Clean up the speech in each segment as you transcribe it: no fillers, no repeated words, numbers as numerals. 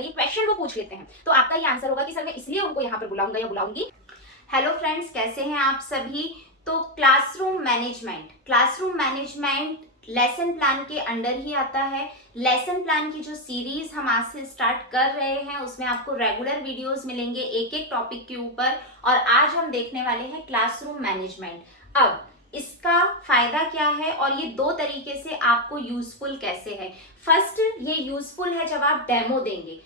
अगर ये क्वेश्चन वो पूछ लेते हैं तो आपका ये आंसर होगा कि सर मैं इसलिए उनको यहाँ पर बुलाऊंगा या बुलाऊंगी। हेलो फ्रेंड्स, कैसे हैं आप सभी। तो क्लासरूम मैनेजमेंट लेसन प्लान के अंडर ही आता है। लेसन प्लान की जो सीरीज हम आज से स्टार्ट कर रहे हैं उसमें आपको रेगुलर वीडियोस मिलेंगे एक एक टॉपिक के ऊपर, और आज हम देखने वाले हैं क्लासरूम मैनेजमेंट। अब इसका फायदा क्या है और ये दो तरीके से आपको यूजफुल कैसे है। फर्स्ट, ये यूजफुल है जब आप डेमो देंगे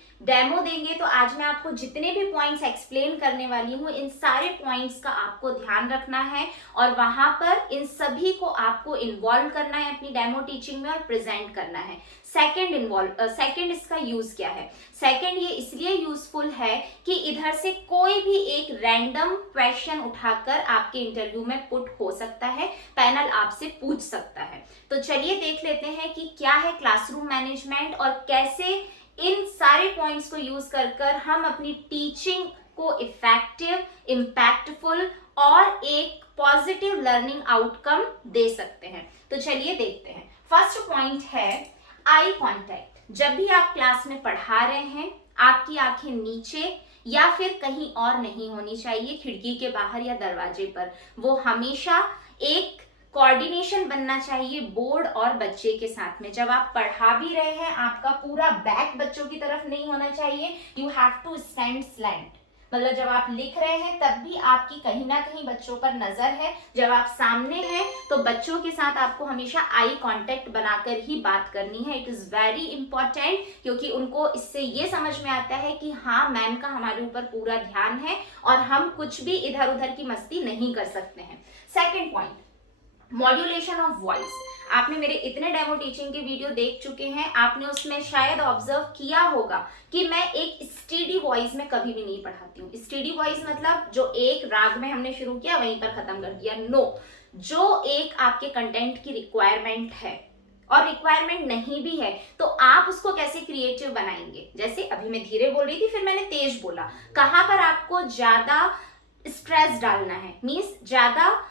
तो आज मैं आपको जितने भी पॉइंट्स एक्सप्लेन करने वाली हूँ इन सारे पॉइंट्स का आपको ध्यान रखना है और वहां पर इन सभी को आपको इन्वॉल्व करना है अपनी डेमो टीचिंग में और प्रेजेंट करना है। सेकंड इसका यूज क्या है। सेकंड, ये इसलिए यूजफुल है कि इधर से कोई भी एक रैंडम क्वेश्चन उठाकर आपके इंटरव्यू में पुट हो सकता है, पैनल आपसे पूछ सकता है। तो चलिए देख लेते हैं कि क्या है क्लासरूम मैनेजमेंट और कैसे इन सारे पॉइंट्स को यूज कर हम अपनी टीचिंग को इफेक्टिव, इम्पैक्टफुल और एक पॉजिटिव लर्निंग आउटकम दे सकते हैं। तो चलिए देखते हैं। फर्स्ट पॉइंट है आई कांटेक्ट। जब भी आप क्लास में पढ़ा रहे हैं आपकी आंखें नीचे या फिर कहीं और नहीं होनी चाहिए, खिड़की के बाहर या दरवाजे पर। वो हमेशा एक कोऑर्डिनेशन बनना चाहिए बोर्ड और बच्चे के साथ में। जब आप पढ़ा भी रहे हैं आपका पूरा बैक बच्चों की तरफ नहीं होना चाहिए। You have to stand slant, मतलब जब आप लिख रहे हैं तब भी आपकी कहीं ना कहीं बच्चों पर नजर है। जब आप सामने हैं तो बच्चों के साथ आपको हमेशा आई कांटेक्ट बनाकर ही बात करनी है। इट इज वेरी इंपॉर्टेंट, क्योंकि उनको इससे ये समझ में आता है कि हाँ, मैम का हमारे ऊपर पूरा ध्यान है और हम कुछ भी इधर उधर की मस्ती नहीं कर सकते हैं। Second point, modulation of voice. आपने मेरे इतने डेमो टीचिंग के वीडियो देख चुके हैं, आपने उसमें शायद ऑब्जर्व किया होगा कि मैं एक स्टेडी वॉइस में कभी भी नहीं पढ़ाती हूँ। स्टेडी वॉइस मतलब जो एक राग में हमने शुरू किया वहीं पर खत्म कर दिया, नो। जो एक आपके कंटेंट की रिक्वायरमेंट है और रिक्वायरमेंट नहीं भी है तो आप उसको कैसे क्रिएटिव बनाएंगे। जैसे अभी मैं धीरे बोल रही थी फिर मैंने तेज बोला, कहाँ पर आपको ज्यादा स्ट्रेस डालना है, मीन्स ज्यादा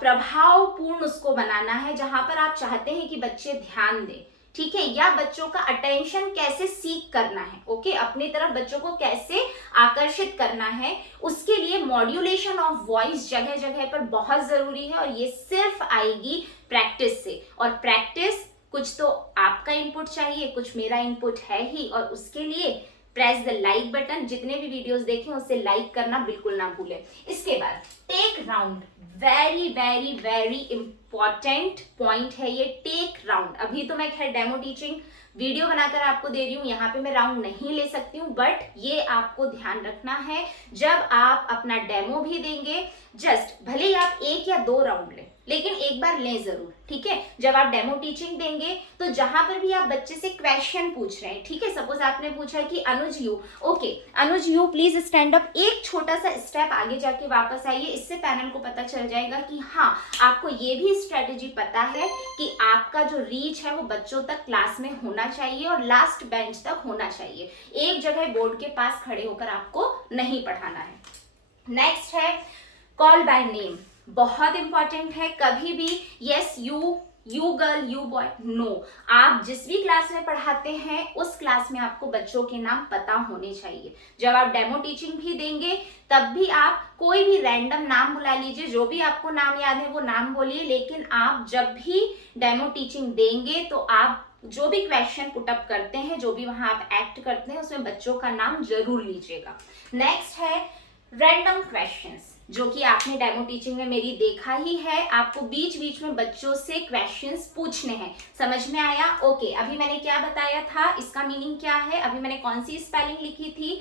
प्रभावपूर्ण उसको बनाना है, जहां पर आप चाहते हैं कि बच्चे ध्यान दें, ठीक है, या बच्चों का अटेंशन कैसे सीख करना है, ओके, अपनी तरफ बच्चों को कैसे आकर्षित करना है, उसके लिए मॉड्यूलेशन ऑफ वॉइस जगह जगह पर बहुत जरूरी है। और ये सिर्फ आएगी प्रैक्टिस से, और प्रैक्टिस कुछ तो आपका इनपुट चाहिए, कुछ मेरा इनपुट है ही, और उसके लिए प्रेस द लाइक बटन। जितने भी वीडियोस देखें उससे लाइक करना बिल्कुल ना भूलें। इसके बाद take round, very very very important point है ये, टेक राउंड। अभी तो मैं खैर डेमो टीचिंग वीडियो बनाकर आपको दे रही हूँ, यहाँ पे मैं राउंड नहीं ले सकती हूँ, बट ये आपको ध्यान रखना है जब आप अपना डेमो भी देंगे। जस्ट भले ही आप 1 या 2 राउंड लें, लेकिन एक बार लें जरूर, ठीक है। जब आप डेमो टीचिंग देंगे तो जहां पर भी आप बच्चे से क्वेश्चन पूछ रहे हैं, ठीक है, सपोज आपने पूछा कि Anuj you, okay Anuj you please stand up, एक छोटा सा स्टेप आगे जाके वापस आइए। इससे पैनल को पता चल जाएगा कि हाँ, आपको ये भी स्ट्रेटेजी पता है कि आपका जो रीच है वो बच्चों तक क्लास में होना चाहिए और लास्ट बेंच तक होना चाहिए। एक जगह बोर्ड के पास खड़े होकर आपको नहीं पढ़ाना है। नेक्स्ट है कॉल बाय नेम, बहुत इंपॉर्टेंट है। कभी भी yes you girl, you boy, no. आप जिस भी क्लास में पढ़ाते हैं उस क्लास में आपको बच्चों के नाम पता होने चाहिए। जब आप डेमो टीचिंग भी देंगे तब भी आप कोई भी रैंडम नाम बुला लीजिए, जो भी आपको नाम याद है वो नाम बोलिए, लेकिन आप जब भी डेमो टीचिंग देंगे तो आप जो भी क्वेश्चन पुटअप करते हैं, जो भी वहां आप एक्ट करते हैं, उसमें बच्चों का नाम जरूर लीजिएगा। नेक्स्ट है रैंडम क्वेश्चंस, जो कि आपने डेमो टीचिंग में मेरी देखा ही है। आपको बीच बीच में बच्चों से क्वेश्चंस पूछने हैं। समझ में आया? ओके, अभी मैंने क्या बताया था, इसका मीनिंग क्या है, अभी मैंने कौन सी स्पेलिंग लिखी थी,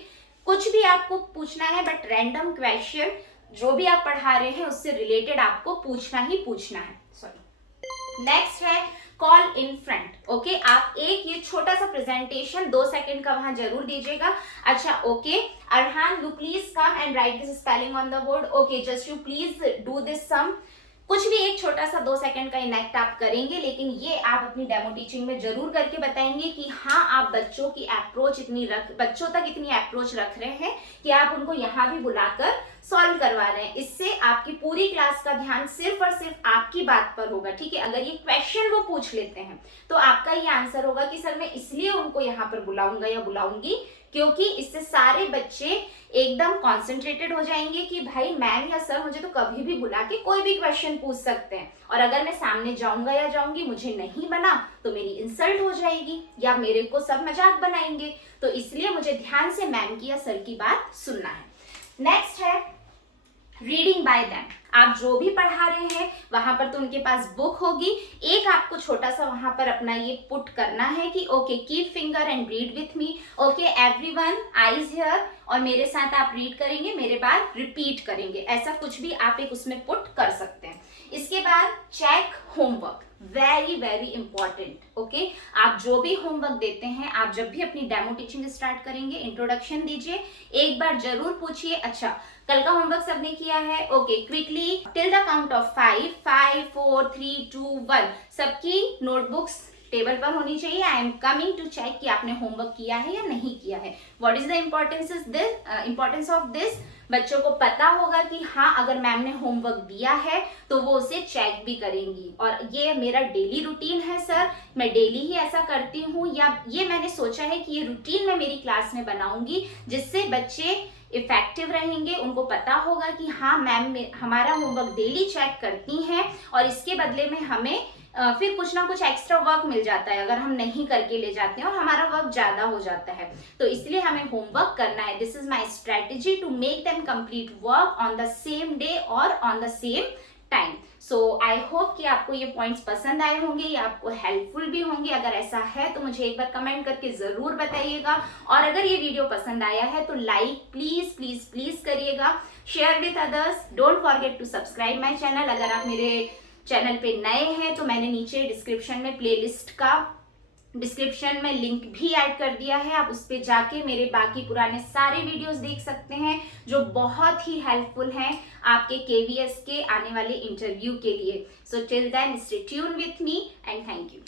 कुछ भी आपको पूछना है, बट रैंडम क्वेश्चन जो भी आप पढ़ा रहे हैं उससे रिलेटेड आपको पूछना ही पूछना है। सॉरी। नेक्स्ट है कॉल इन फ्रंट, ओके। आप एक ये छोटा सा प्रेजेंटेशन 2 सेकंड का वहां जरूर दीजिएगा। अच्छा, okay Arhaan, you please come and write this spelling on the board, okay just you please do this sum. कुछ भी एक छोटा सा 2 सेकंड का इनेक्ट आप करेंगे, लेकिन ये आप अपनी डेमो टीचिंग में जरूर करके बताएंगे कि हाँ, आप बच्चों की अप्रोच बच्चों तक इतनी अप्रोच रख रहे हैं कि आप उनको यहाँ भी बुलाकर सॉल्व करवा रहे हैं। इससे आपकी पूरी क्लास का ध्यान सिर्फ और सिर्फ आपकी बात पर होगा, ठीक है। अगर ये क्वेश्चन वो पूछ लेते हैं तो आपका ये आंसर होगा कि सर मैं इसलिए उनको यहाँ पर बुलाऊंगा या बुलाऊंगी क्योंकि इससे सारे बच्चे एकदम कॉन्सेंट्रेटेड हो जाएंगे कि भाई मैम या सर मुझे तो कभी भी बुला के कोई भी क्वेश्चन पूछ सकते हैं, और अगर मैं सामने जाऊंगा या जाऊंगी मुझे नहीं बना तो मेरी इंसल्ट हो जाएगी या मेरे को सब मजाक बनाएंगे। तो इसलिए मुझे ध्यान से मैम की या सर की बात सुनना है। नेक्स्ट है रीडिंग बाय देम। आप जो भी पढ़ा रहे हैं वहां पर तो उनके पास बुक होगी, एक आपको छोटा सा वहां पर अपना ये पुट करना है कि okay keep finger and read with me, okay everyone eyes here, और मेरे साथ आप रीड करेंगे, मेरे बाद रिपीट करेंगे, ऐसा कुछ भी आप एक उसमें पुट कर सकते हैं। इसके बाद check homework, very very important. Okay, आप जो भी होमवर्क देते हैं, आप जब भी अपनी डेमो टीचिंग स्टार्ट करेंगे इंट्रोडक्शन दीजिए, एक बार जरूर पूछिए अच्छा कल का होमवर्क सबने किया है, okay quickly till the count of 5 5 4 3 2 1 सबकी नोटबुक्स टेबल पर होनी चाहिए। I am coming to check कि आपने होमवर्क किया है या नहीं किया है। What is the importance of this? बच्चों को पता होगा कि हाँ अगर मैम ने होमवर्क दिया है तो वो उसे चेक भी करेंगी, और ये मेरा डेली रूटीन है सर, मैं डेली ही ऐसा करती हूँ, या ये मैंने सोचा है कि ये रूटीन मैं मेरी क्लास में बनाऊंगी जिससे बच्चे इफेक्टिव रहेंगे, उनको पता होगा कि हाँ मैम हमारा होमवर्क डेली चेक करती हैं और इसके बदले में हमें फिर कुछ ना कुछ एक्स्ट्रा वर्क मिल जाता है अगर हम नहीं करके ले जाते हैं और हमारा वर्क ज्यादा हो जाता है। तो इसलिए हमें होमवर्क करना है। This is my strategy to make them complete work on the same day और on the same time. So I hope कि आपको ये पॉइंट्स पसंद आए होंगे या आपको हेल्पफुल भी होंगे। अगर ऐसा है तो मुझे एक बार कमेंट करके जरूर बताइएगा, और अगर ये वीडियो पसंद आया है तो लाइक प्लीज प्लीज प्लीज करिएगा, share with others, don't forget to subscribe my channel. अगर आप मेरे चैनल पे नए हैं तो मैंने नीचे डिस्क्रिप्शन में प्लेलिस्ट का डिस्क्रिप्शन में लिंक भी ऐड कर दिया है, आप उस पे जाके मेरे बाकी पुराने सारे वीडियोस देख सकते हैं जो बहुत ही हेल्पफुल हैं आपके KVS के आने वाले इंटरव्यू के लिए। So till then stay tune with me and thank you.